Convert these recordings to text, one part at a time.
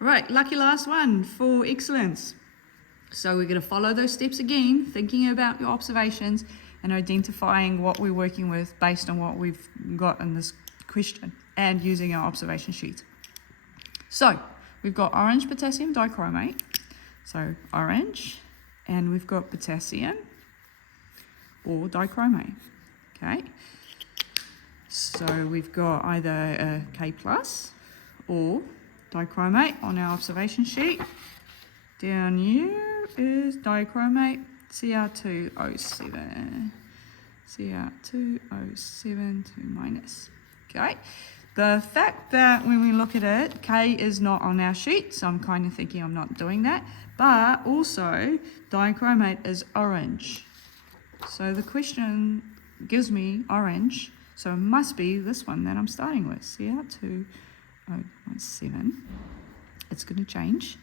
Right, lucky last one for excellence. So we're going to follow those steps again, thinking about your observations and identifying what we're working with based on what we've got in this question and using our observation sheet. So we've got orange potassium dichromate, so orange, and we've got potassium or dichromate, okay? So we've got either a K plus or dichromate on our observation sheet. Down here is dichromate Cr2O7. Cr2O7 to minus. Okay. The fact that when we look at it, K is not on our sheet, so I'm kind of thinking I'm not doing that. But also, dichromate is orange. So the question gives me orange, so it must be this one that I'm starting with, Cr2O7. It's going to change.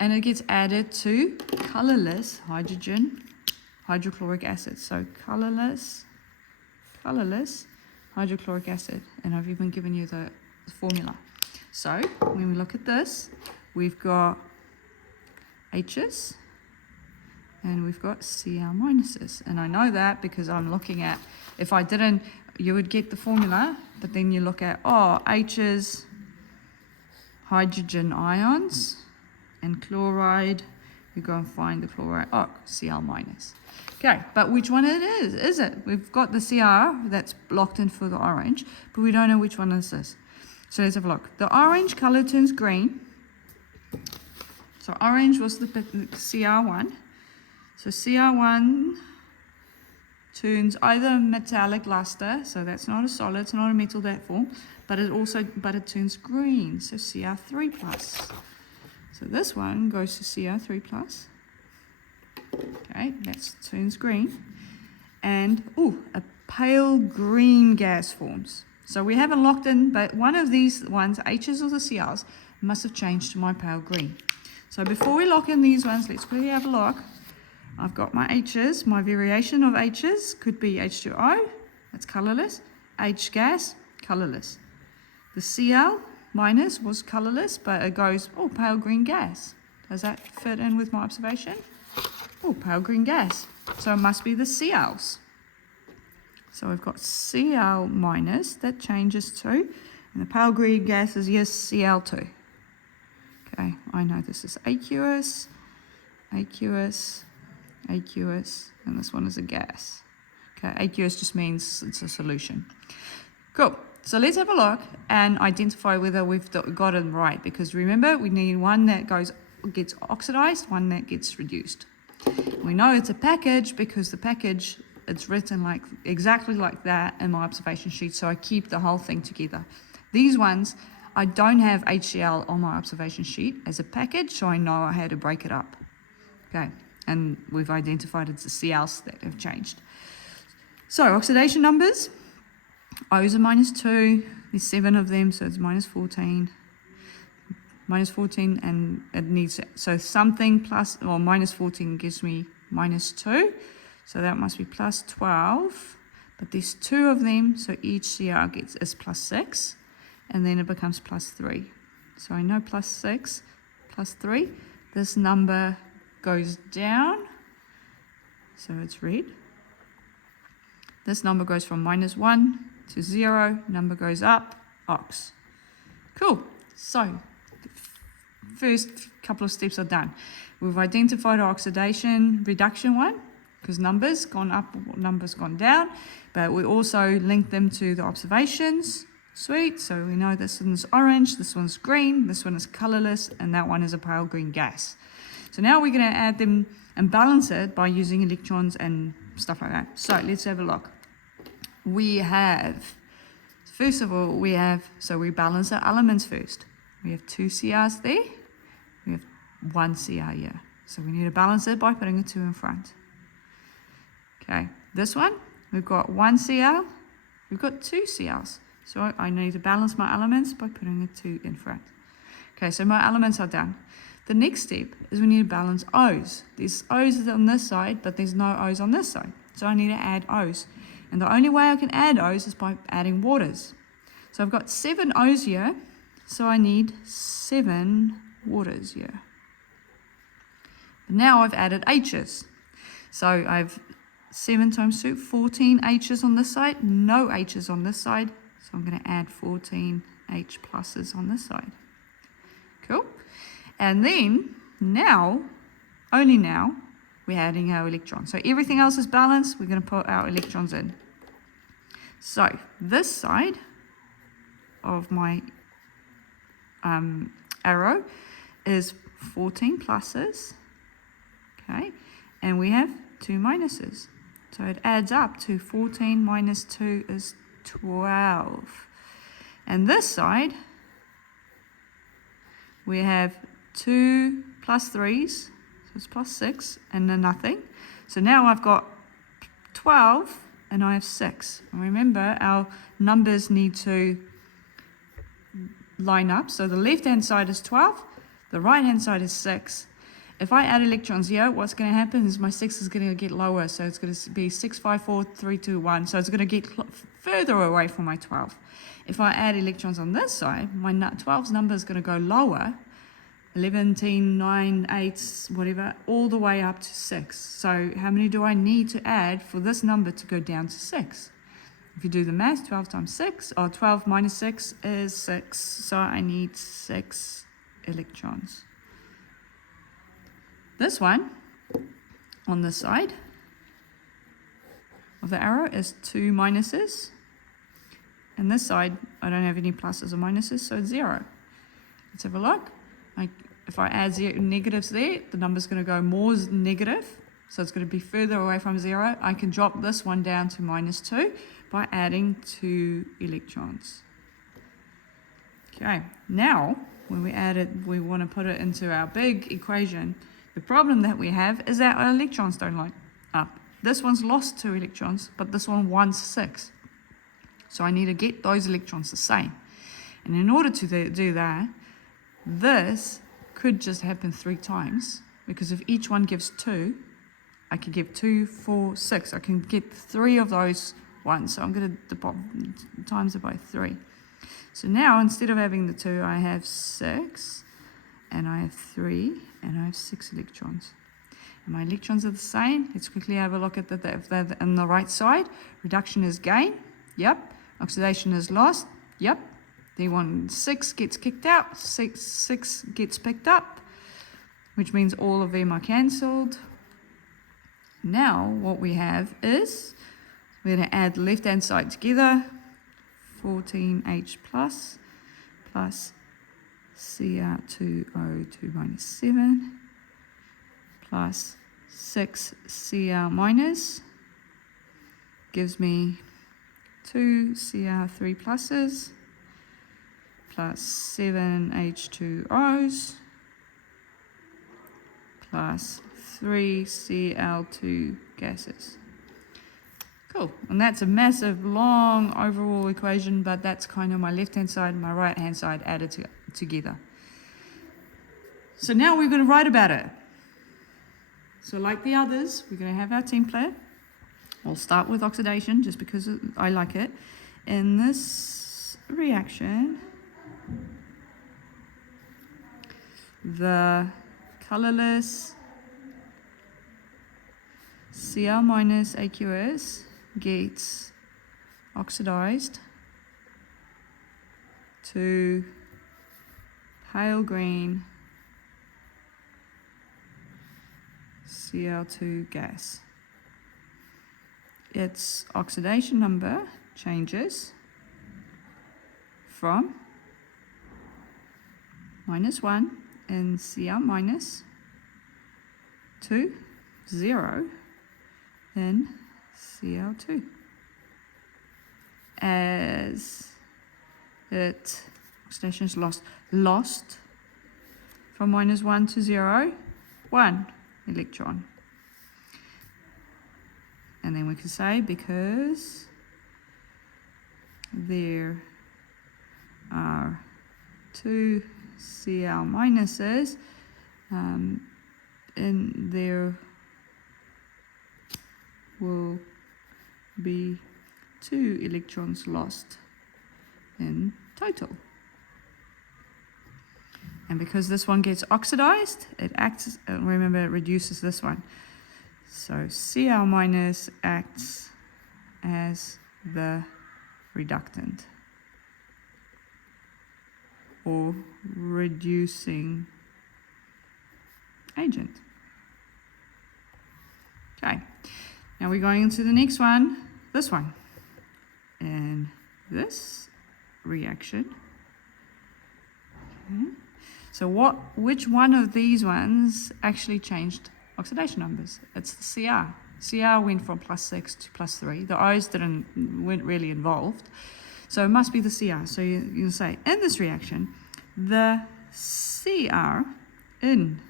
And it gets added to colorless hydrochloric acid. So colorless hydrochloric acid. And I've even given you the formula. So when we look at this, we've got H's and we've got Cl minuses. And I know that because I'm looking at, if I didn't, you would get the formula, but then you look at, H's, hydrogen ions, and chloride, you go and find the chloride, Cl minus. Okay, but which one it is it? We've got the Cr that's blocked in for the orange, but we don't know which one this is. So let's have a look. The orange color turns green. So orange was the Cr1. So Cr1 turns either metallic luster, so that's not a solid, it's not a metal that form, but it turns green, so Cr3 plus. So this one goes to Cr3 plus. Okay, that turns green. And, a pale green gas forms. So we haven't locked in, but one of these ones, H's or the Crs, must have changed to my pale green. So before we lock in these ones, let's quickly have a look. I've got my H's, my variation of H's could be H2O, that's colorless, H gas, colorless. The Cl minus was colorless, but it goes, pale green gas. Does that fit in with my observation? Pale green gas. So it must be the Cls. So we've got Cl minus, that changes to, and the pale green gas is, yes, Cl2. Okay, I know this is aqueous, aqueous, aqueous, and this one is a gas. Okay, aqueous just means it's a solution. Cool. So let's have a look and identify whether we've got it right, because remember, we need one that gets oxidized, one that gets reduced. We know it's a package because the package, it's written exactly like that in my observation sheet, so I keep the whole thing together. These ones, I don't have HCl on my observation sheet as a package, so I know I had to break it up. Okay, and we've identified it's the Cls that have changed. So oxidation numbers. O's are -2, there's 7 of them, so it's -14. -14, and it needs, so something plus, or -14 gives me -2, so that must be +12, but there's 2 of them, so each Cr is +6, and then it becomes +3. So I know +6, +3, this number goes down, so it's red. This number goes from -1 to 0, number goes up, ox. Cool. So the first couple of steps are done. We've identified our oxidation reduction one, because numbers gone up, numbers gone down, but we also linked them to the observations. Sweet. So we know this one's orange, this one's green, this one is colorless, and that one is a pale green gas. So now we're going to add them and balance it by using electrons and stuff like that. So let's have a look. We have, first of all, so we balance our elements first. We have 2 Crs there, we have 1 Cr here. So we need to balance it by putting a 2 in front. Okay, this one, we've got 1 Cl, we've got 2 Cls. So I need to balance my elements by putting a 2 in front. Okay, so my elements are done. The next step is we need to balance O's. There's O's on this side, but there's no O's on this side. So I need to add O's. And the only way I can add O's is by adding waters. So I've got 7 O's here, So I need 7 waters here. Now I've added H's. So I've 7 times 2, 14 H's on this side, no H's on this side. So I'm going to add 14 H pluses on this side. Cool. And then now, only now, we're adding our electrons. So everything else is balanced. We're going to put our electrons in. So this side of my arrow is 14 pluses. Okay. And we have 2 minuses. So it adds up to 14 minus 2 is 12. And this side, we have 2 plus 3s, so it's plus 6, and then nothing. So now I've got 12, and I have 6. And remember, our numbers need to line up. So the left-hand side is 12, the right-hand side is 6. If I add electrons here, what's going to happen is my 6 is going to get lower. So it's going to be 6, 5, 4, 3, 2, 1. So it's going to get further away from my 12. If I add electrons on this side, my 12's number is going to go lower. 11, 10, 9, 8, whatever, all the way up to 6. So how many do I need to add for this number to go down to 6? If you do the math, 12 times 6, or 12 minus 6 is 6. So I need 6 electrons. This one, on this side of the arrow, is 2 minuses. And this side, I don't have any pluses or minuses, so it's 0. Let's have a look. If I add negatives there, the number's going to go more negative. So it's going to be further away from 0. I can drop this one down to minus 2 by adding 2 electrons. Okay, now when we add it, we want to put it into our big equation. The problem that we have is that our electrons don't line up. This one's lost 2 electrons, but this one wants 6. So I need to get those electrons the same. And in order to do that, this could just happen 3 times, because if each one gives 2, I can give 2, 4, 6. I can get 3 of those ones. So I'm going to times it by 3. So now, instead of having the 2, I have 6, and I have 3, and I have 6 electrons. And my electrons are the same. Let's quickly have a look at if they're on the right side. Reduction is gain. Yep. Oxidation is lost. Yep. The 6 gets kicked out. 6 gets picked up, which means all of them are cancelled. Now, what we have is, we're going to add the left-hand side together. 14H plus Cr2O2 minus 7 plus 6Cr minus gives me 2 Cr3 pluses plus 7 H2Os plus 3 Cl2 gases. Cool. And that's a massive, long overall equation, but that's kind of my left-hand side and my right-hand side added together. So now we're going to write about it. So like the others, we're going to have our template. I'll start with oxidation just because I like it. In this reaction, the colorless Cl minus aqueous gets oxidized to pale green Cl2 gas. Its oxidation number changes from -1 in Cl minus to 0 in Cl2 as oxidation is lost from -1 to 0, 1 electron. And then we can say because there are 2 Cl minuses, and there will be 2 electrons lost in total. And because this one gets oxidized, it acts, remember, it reduces this one. So Cl minus acts as the reductant or reducing agent. Okay, now we're going into the next one, this one. And this reaction. Okay. So which one of these ones actually changed oxidation numbers? It's the Cr. Cr went from +6 to +3. The O's weren't really involved. So it must be the Cr. So you can say, in this reaction, the Cr in,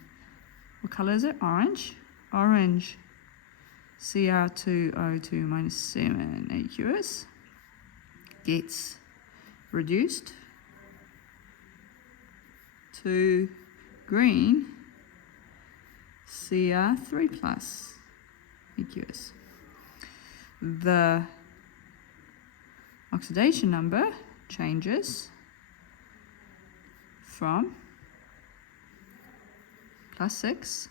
what color is it? Orange. Orange Cr2O2 minus 7 aqueous gets reduced to green Cr3 plus aqueous. The oxidation number changes from +6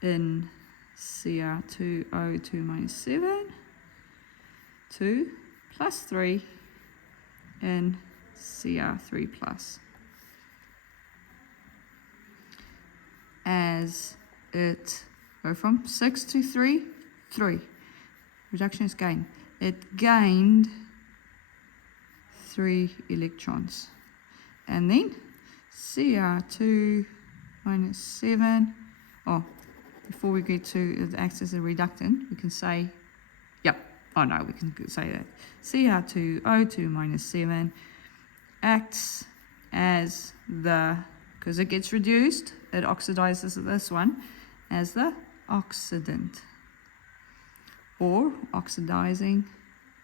in Cr2O2 minus 7 to +3 in Cr3 plus. As it go from 6 to 3, 3. Reduction is gain. It gained 3 electrons. And then Cr2 minus 7. Oh, before we get to it acts as a reductant, we can say, yep, oh no, we can say that. Cr2O2 minus 7 acts as the, because it gets reduced, it oxidizes this one as the oxidant or oxidizing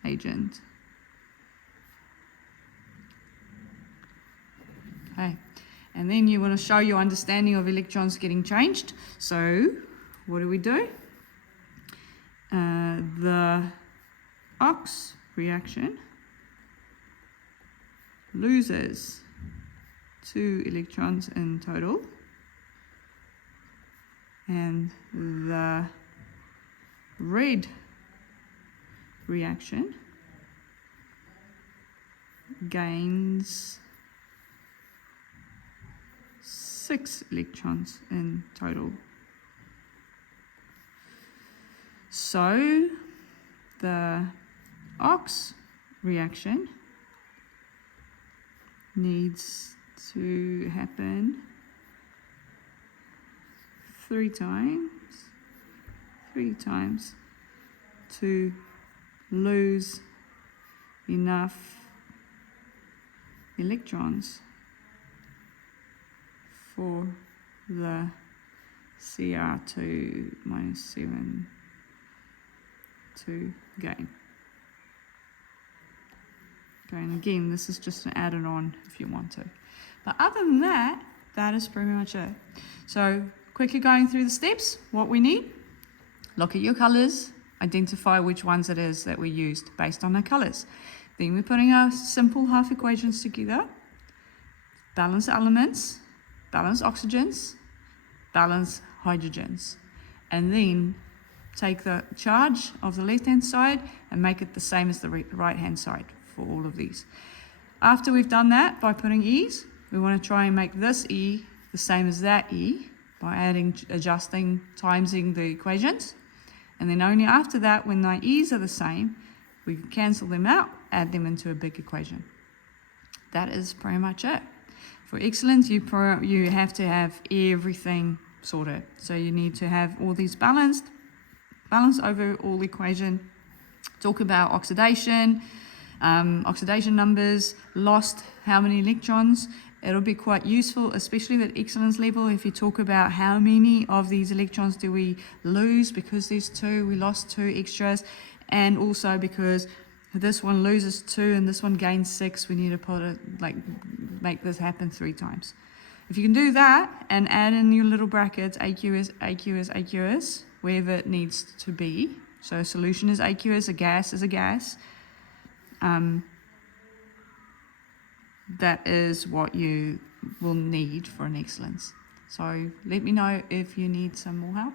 agent. Okay, and then you want to show your understanding of electrons getting changed. So what do? The ox reaction loses 2 electrons in total, and the red reaction gains 6 electrons in total. So the ox reaction needs to happen 3 times to lose enough electrons for the Cr2 minus 7 to gain. Okay, and again, this is just an added on if you want to. But other than that, that is pretty much it. So quickly going through the steps, what we need, look at your colors, identify which ones it is that we used based on the colors. Then we're putting our simple half equations together, balance elements, balance oxygens, balance hydrogens, and then take the charge of the left-hand side and make it the same as the right-hand side for all of these. After we've done that, by putting E's, we want to try and make this E the same as that E by adding, adjusting, timesing the equations. And then only after that, when the E's are the same, we can cancel them out, add them into a big equation. That is pretty much it. For excellence, you have to have everything sorted. So you need to have all these balance over all equation, talk about oxidation, oxidation numbers, lost how many electrons. It'll be quite useful, especially at excellence level, if you talk about how many of these electrons do we lose because there's 2, we lost 2 extras, and also because this one loses 2 and this one gains 6, we need to put it, make this happen 3 times. If you can do that and add in your little brackets, AQS, AQS, AQS, wherever it needs to be. So a solution is aqueous, a gas is a gas. That is what you will need for an excellence. So let me know if you need some more help.